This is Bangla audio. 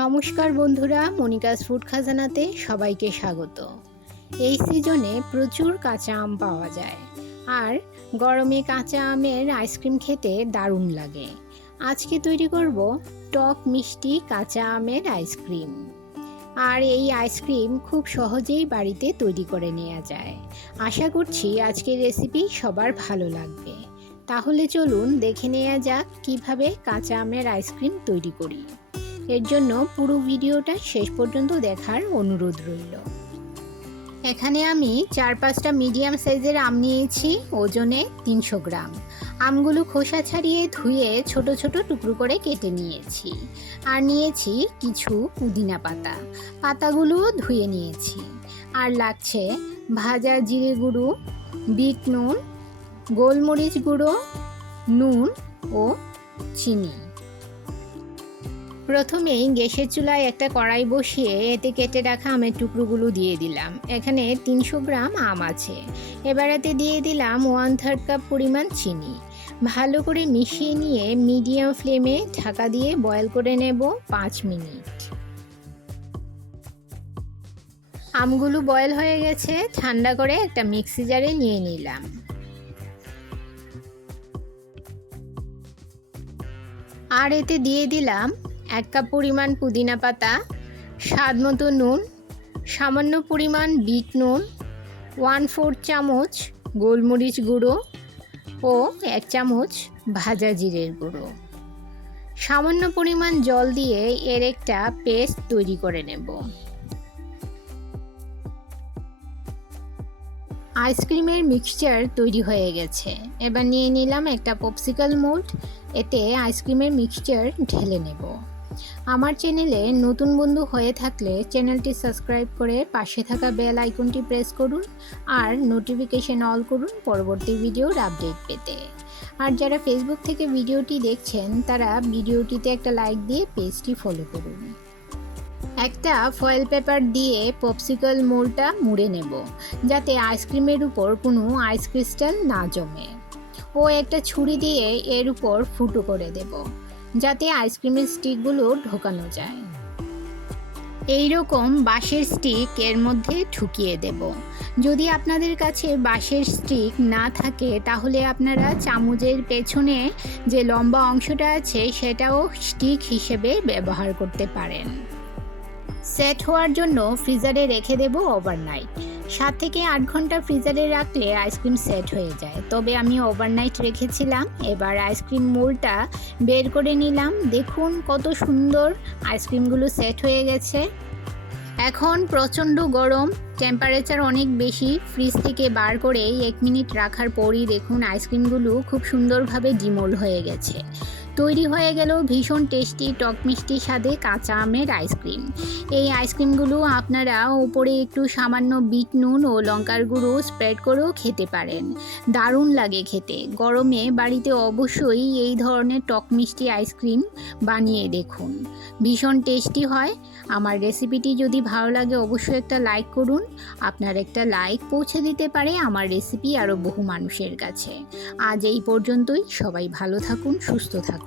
নমস্কার বন্ধুরা, মনিকাস ফুড খাজানাতে সবাইকে স্বাগত। এই সিজনে প্রচুর কাঁচা আম পাওয়া যায়, আর গরমে কাঁচা আমের আইসক্রিম খেতে দারুণ লাগে। আজকে তৈরি করব টক মিষ্টি কাঁচা আমের আইসক্রিম। আর এই আইসক্রিম খুব সহজেই বাড়িতে তৈরি করে নেওয়া যায়। আশা করছি আজকের রেসিপি সবার ভালো লাগবে। তাহলে চলুন দেখে নেওয়া যাক কিভাবে কাঁচা আমের আইসক্রিম তৈরি করি। এর জন্য পুরো ভিডিওটা শেষ পর্যন্ত দেখার অনুরোধ রইল। এখানে আমি 4-5টা মিডিয়াম সাইজের আম নিয়েছি, ওজনে 300 গ্রাম। আমগুলো খোসা ছাড়িয়ে ধুয়ে ছোট ছোট টুকরো করে কেটে নিয়েছি। আর নিয়েছি কিছু পুদিনা পাতা, পাতাগুলোও ধুয়ে নিয়েছি। আর লাগছে ভাজা জিরে গুঁড়ো, বিট নুন, গোলমরিচ গুঁড়ো, নুন ও চিনি। প্রথমেই গ্যাসের চুলায় একটা কড়াই বসিয়ে এতে কেটে রাখা আমের টুকরোগুলো দিয়ে দিলাম। এখানে 300 গ্রাম আম আছে। এবার এতে দিয়ে দিলাম 1/3 কাপ পরিমাণ চিনি। ভালো করে মিশিয়ে নিয়ে মিডিয়াম ফ্লেমে ঢাকা দিয়ে বয়েল করে নেব 5 মিনিট। আমগুলো বয়েল হয়ে গেছে, ঠান্ডা করে একটা মিক্সি জারে নিয়ে নিলাম। আর এতে দিয়ে দিলাম 1 কাপ পরিমাণ পুদিনা পাতা, স্বাদ মতো নুন, সামান্য পরিমাণ বিট নুন, 1/4 চামচ গোলমরিচ গুঁড়ো ও 1 চামচ ভাজা জিরের গুঁড়ো। সামান্য পরিমাণ জল দিয়ে এর একটা পেস্ট তৈরি করে নেব। আইসক্রিমের মিক্সচার তৈরি হয়ে গেছে। এবার নিয়ে নিলাম একটা পপসিকল মোল্ড, এতে আইসক্রিমের মিক্সচার ঢেলে নেব। আমার চ্যানেলে নতুন বন্ধু হয়ে থাকলে চ্যানেলটি সাবস্ক্রাইব করে পাশে থাকা বেল আইকনটি প্রেস করুন আর নোটিফিকেশন অল করুন পরবর্তী ভিডিওর আপডেট পেতে। আর যারা ফেসবুক থেকে ভিডিওটি দেখছেন তারা ভিডিওটিতে একটা লাইক দিয়ে পেজটি ফলো করুন। একটা ফয়েল পেপার দিয়ে পপসিকল মোল্ডটা মুড়ে নেব, যাতে আইসক্রিমের উপর কোনো আইস ক্রিস্টাল না জমে। ও একটা ছুরি দিয়ে এর উপর ফুটো করে দেব, যাতে আইসক্রিমের স্টিকগুলো ঢোকানো যায়। এই রকম বাঁশের স্টিক এর মধ্যে ঢুকিয়ে দেব। যদি আপনাদের কাছে বাঁশের স্টিক না থাকে তাহলে আপনারা চামচের পেছনে যে লম্বা অংশটা আছে সেটাও স্টিক হিসেবে ব্যবহার করতে পারেন। সেট হওয়ার জন্য ফ্রিজারে রেখে দেব ওভারনাইট। 7 থেকে 8 ঘন্টা ফ্রিজারে রাখলে আইসক্রিম সেট হয়ে যায়, তবে আমি ওভারনাইট রেখেছিলাম। এবার আইসক্রিম মোল্ডটা বের করে নিলাম। দেখুন কত সুন্দর আইসক্রিমগুলো সেট হয়ে গেছে। এখন প্রচণ্ড গরম, টেম্পারেচার অনেক বেশি। ফ্রিজ থেকে বার করে 1 মিনিট রাখার পরই দেখুন আইসক্রিমগুলো খুব সুন্দরভাবে ডিমোল্ড হয়ে গেছে। তৈরি হয়ে গেল ভীষণ টেস্টি টক মিষ্টি স্বাদে কাঁচা আমের আইসক্রিম। এই আইসক্রিমগুলো আপনারা উপরে একটু সামান্য বিট নুন ও লঙ্কার গুঁড়ো স্প্রেড করেও খেতে পারেন। দারুণ লাগে খেতে। গরমে বাড়িতে অবশ্যই এই ধরনের টক মিষ্টি আইসক্রিম বানিয়ে দেখুন, ভীষণ টেস্টি হয়। আমার রেসিপিটি যদি ভালো লাগে অবশ্যই একটা লাইক করুন। আপনার একটা লাইক পৌঁছে দিতে পারে আমার রেসিপি আরও বহু মানুষের কাছে। আজ এই পর্যন্তই। সবাই ভালো থাকুন, সুস্থ থাকুন।